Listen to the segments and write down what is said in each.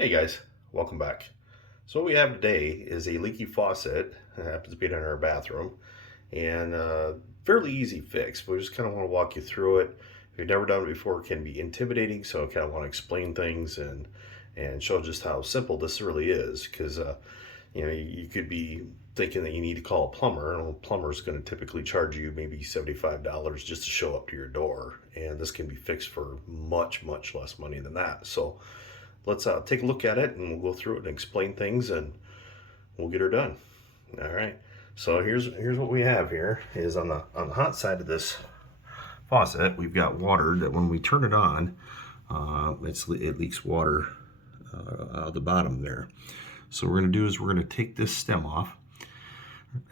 Hey guys, welcome back. So what we have today is a leaky faucet. It happens to be in our bathroom, and fairly easy fix. We just kind of want to walk you through it. If you've never done it before, it can be intimidating, so I kind of want to explain things and show just how simple this really is. Because you could be thinking that you need to call a plumber, and a plumber is going to typically charge you maybe $75 just to show up to your door, and this can be fixed for much less money than that. So let's take a look at it, and we'll go through it and explain things, and we'll get her done. All right. So here's what we have here is on the hot side of this faucet, we've got water that when we turn it on, it leaks water out the bottom there. So what we're going to do is we're going to take this stem off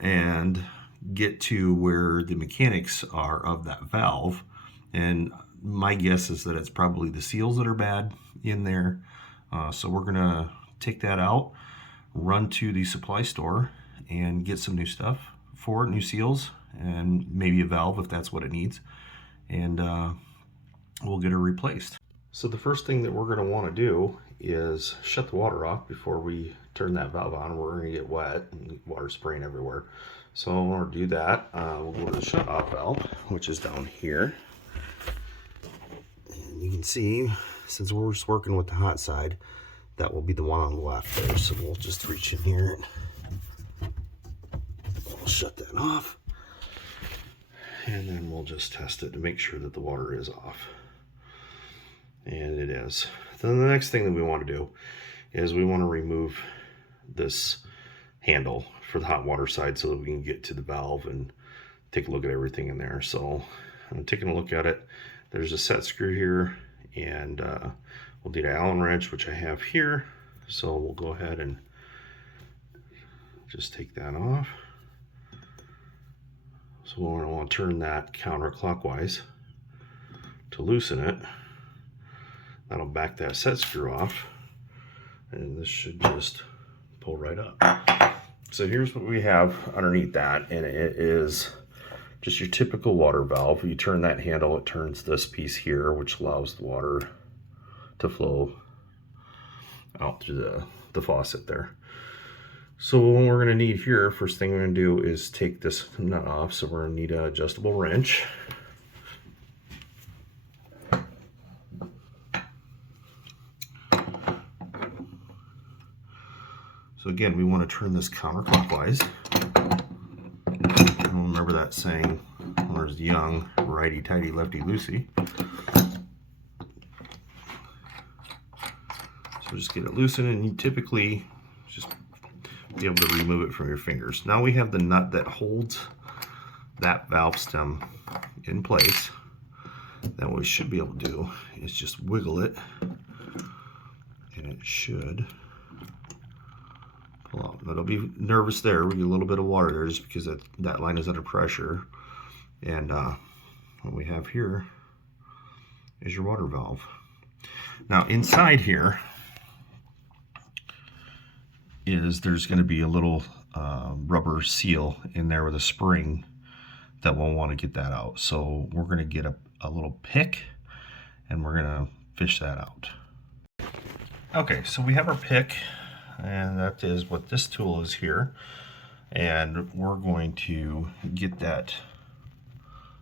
and get to where the mechanics are of that valve. And my guess is that it's probably the seals that are bad in there. So we're gonna take that out, run to the supply store and get some new stuff for it, new seals, and maybe a valve if that's what it needs. And we'll get it replaced. So the first thing that we're gonna wanna do is shut the water off before we turn that valve on. We're gonna get wet and water spraying everywhere. So in order to do that, we'll go to the shut off valve, which is down here. And you can see, since we're just working with the hot side, that will be the one on the left there. So we'll just reach in here and we'll shut that off. And then we'll just test it to make sure that the water is off. And it is. Then the next thing that we want to do is we want to remove this handle for the hot water side so that we can get to the valve and take a look at everything in there. So I'm taking a look at it. There's a set screw here, and we'll need an Allen wrench, which I have here. So we'll go ahead and just take that off. So we're going to want to turn that counterclockwise to loosen it. That'll back that set screw off, and this should just pull right up. So here's what we have underneath that, and it is just your typical water valve. You turn that handle, it turns this piece here, which allows the water to flow out through the faucet there. So what we're going to need here, first thing we're going to do is take this nut off. So we're going to need an adjustable wrench. So again, we want to turn this counterclockwise. Remember that saying, when I was young, righty-tighty, lefty-loosey. So just get it loosened, and you typically just be able to remove it from your fingers. Now we have the nut that holds that valve stem in place. Then what we should be able to do is just wiggle it, and it should pull out. But I'll be nervous there. We get a little bit of water there just because that line is under pressure. And what we have here is your water valve. Now inside here there's going to be a little rubber seal in there with a spring that we'll want to get that out. So we're going to get a little pick, and we're going to fish that out. Okay, so we have our pick, and that is what this tool is here. And we're going to get that.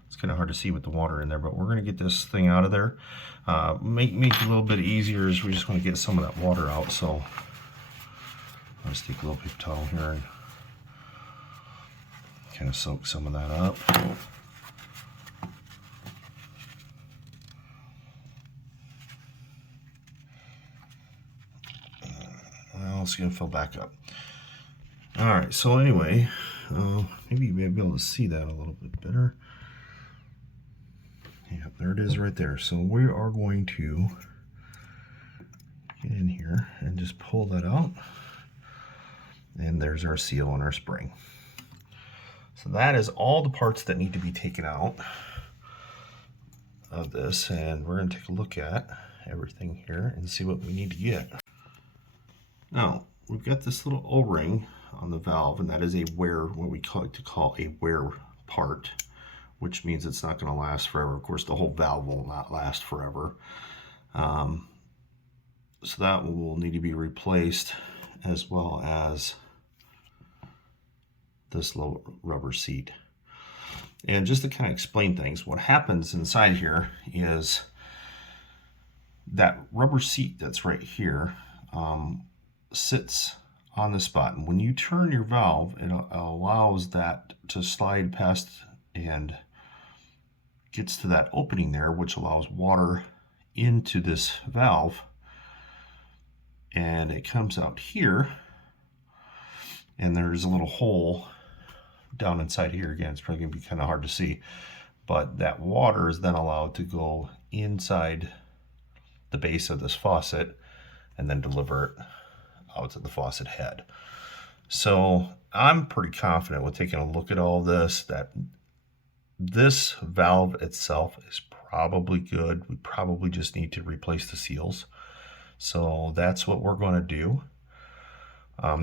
It's kind of hard to see with the water in there, but we're going to get this thing out of there. Make it a little bit easier is we just want to get some of that water out. So let's take a little paper towel here and kind of soak some of that up. Well, it's going to fill back up. All right, so anyway, maybe you'll be able to see that a little bit better. Yeah, there it is right there. So we are going to get in here and just pull that out. And there's our seal and our spring. So that is all the parts that need to be taken out of this. And we're going to take a look at everything here and see what we need to get. Now, we've got this little O-ring on the valve, and that is a wear, what we like to call a wear part, which means it's not going to last forever. Of course, the whole valve will not last forever. So that will need to be replaced, as well as this little rubber seat. And just to kind of explain things, what happens inside here is that rubber seat that's right here sits on the spot. And when you turn your valve, it allows that to slide past and gets to that opening there, which allows water into this valve. And it comes out here, and there's a little hole down inside here. Again, it's probably going to be kind of hard to see, but that water is then allowed to go inside the base of this faucet and then deliver it out to the faucet head. So I'm pretty confident with taking a look at all this that this valve itself is probably good. We probably just need to replace the seals. So that's what we're going to do.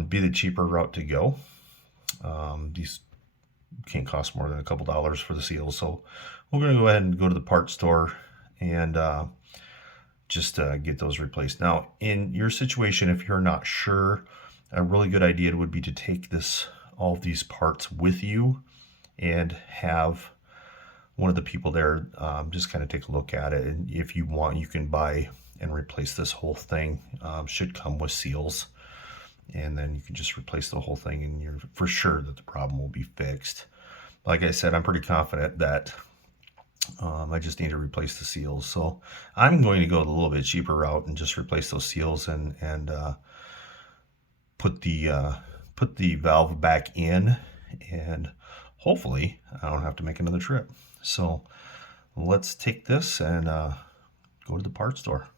Be the cheaper route to go. These can't cost more than a couple dollars for the seals. So we're going to go ahead and go to the parts store and just get those replaced. Now, in your situation, if you're not sure, a really good idea would be to take all of these parts with you and have one of the people there just kind of take a look at it. And if you want, you can buy and replace this whole thing. Should come with seals, and then you can just replace the whole thing, and you're for sure that the problem will be fixed. Like I said, I'm pretty confident that I just need to replace the seals. So I'm going to go the little bit cheaper route and just replace those seals and put the valve back in, and hopefully I don't have to make another trip. So let's take this and go to the parts store.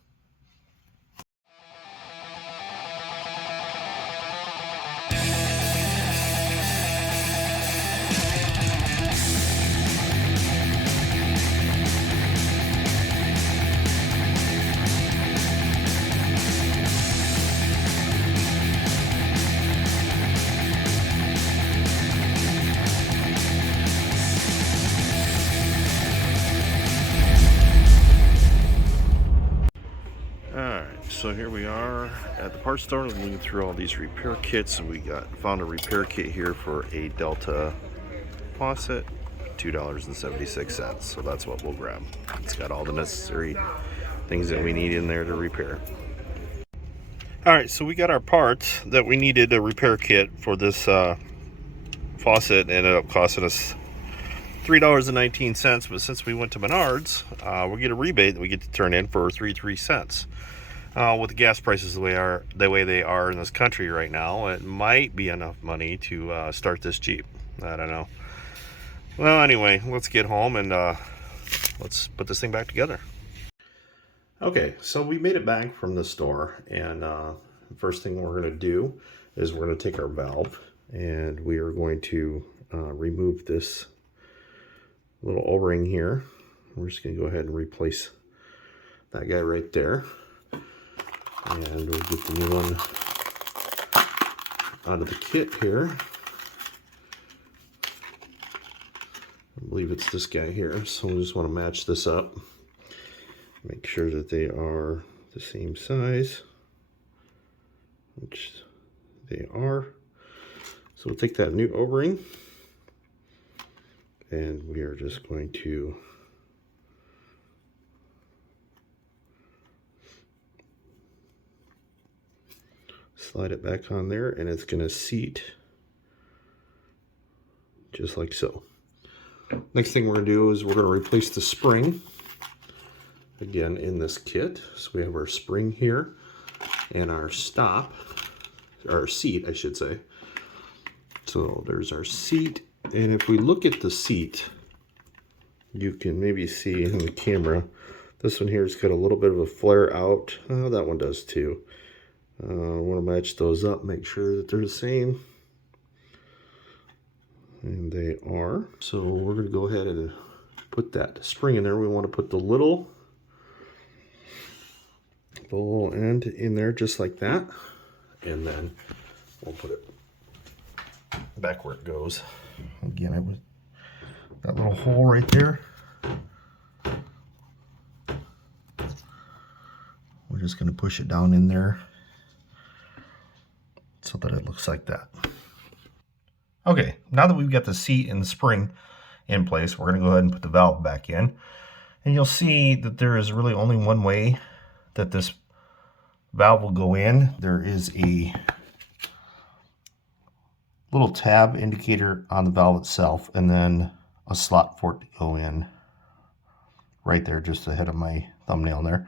So here we are at the parts store, looking through all these repair kits. We found a repair kit here for a Delta faucet, $2.76. So that's what we'll grab. It's got all the necessary things that we need in there to repair. All right, so we got our parts that we needed, a repair kit for this faucet. It ended up costing us $3.19, but since we went to Menards, we get a rebate that we get to turn in for 33 cents. With the gas prices the way they are in this country right now, it might be enough money to start this Jeep. I don't know. Well, anyway, let's get home and let's put this thing back together. Okay, so we made it back from the store, and the first thing we're going to do is we're going to take our valve, and we are going to remove this little O-ring here. We're just going to go ahead and replace that guy right there. And we'll get the new one out of the kit here. I believe it's this guy here, so we just want to match this up. Make sure that they are the same size, which they are. So we'll take that new O-ring, and we are just going to slide it back on there, and it's going to seat just like so. Next thing we're going to do is we're going to replace the spring again in this kit. So we have our spring here and our stop, or seat I should say. So there's our seat, and if we look at the seat, you can maybe see in the camera, this one here has got a little bit of a flare out. Oh, that one does too. I want to match those up, make sure that they're the same. And they are. So we're going to go ahead and put that spring in there. We want to put the little end in there just like that. And then we'll put it back where it goes. Again, I was that little hole right there. we're just going to push it down in there so that it looks like that. Okay, now that we've got the seat and the spring in place, we're going to go ahead and put the valve back in. And you'll see that there is really only one way that this valve will go in. There is a little tab indicator on the valve itself, and then a slot for it to go in right there, just ahead of my thumbnail there.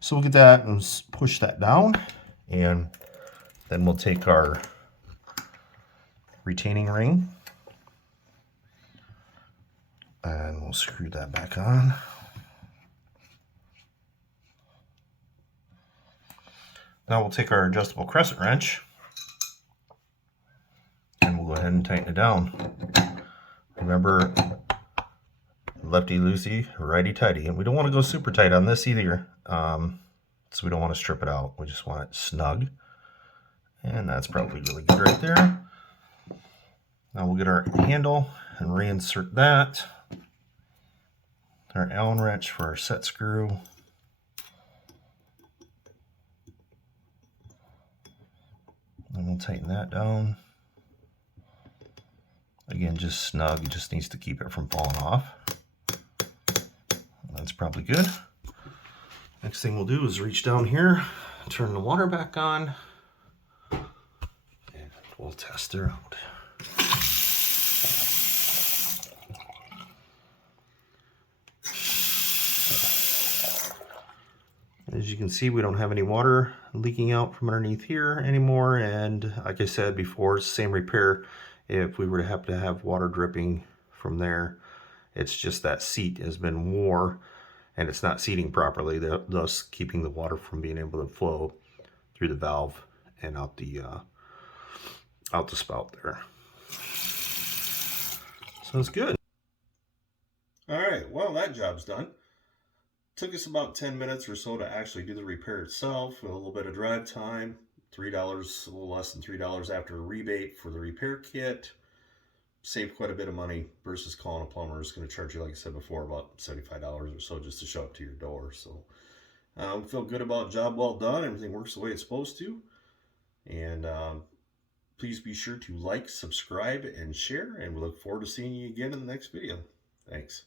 So we'll get that and push that down, and then we'll take our retaining ring and we'll screw that back on. Now we'll take our adjustable crescent wrench and we'll go ahead and tighten it down. Remember, lefty loosey, righty tighty, and we don't want to go super tight on this either, so we don't want to strip it out. We just want it snug, and that's probably really good right there. Now we'll get our handle and reinsert that. Our Allen wrench for our set screw. And we'll tighten that down. Again, just snug, it just needs to keep it from falling off. That's probably good. Next thing we'll do is reach down here, turn the water back on, and we'll test her out. As you can see, we don't have any water leaking out from underneath here anymore, and like I said before, it's the same repair. If we were to have water dripping from there, it's just that seat has been wore and it's not seating properly, thus keeping the water from being able to flow through the valve and out the spout there. So it's good. All right, well, that job's done. Took us about 10 minutes or so to actually do the repair itself, with a little bit of drive time. $3, a little less than $3 after a rebate for the repair kit. Saved quite a bit of money versus calling a plumber. It's going to charge you, like I said before, about $75 or so just to show up to your door. So we feel good about job well done. Everything works the way it's supposed to. And please be sure to like, subscribe, and share. And we look forward to seeing you again in the next video. Thanks.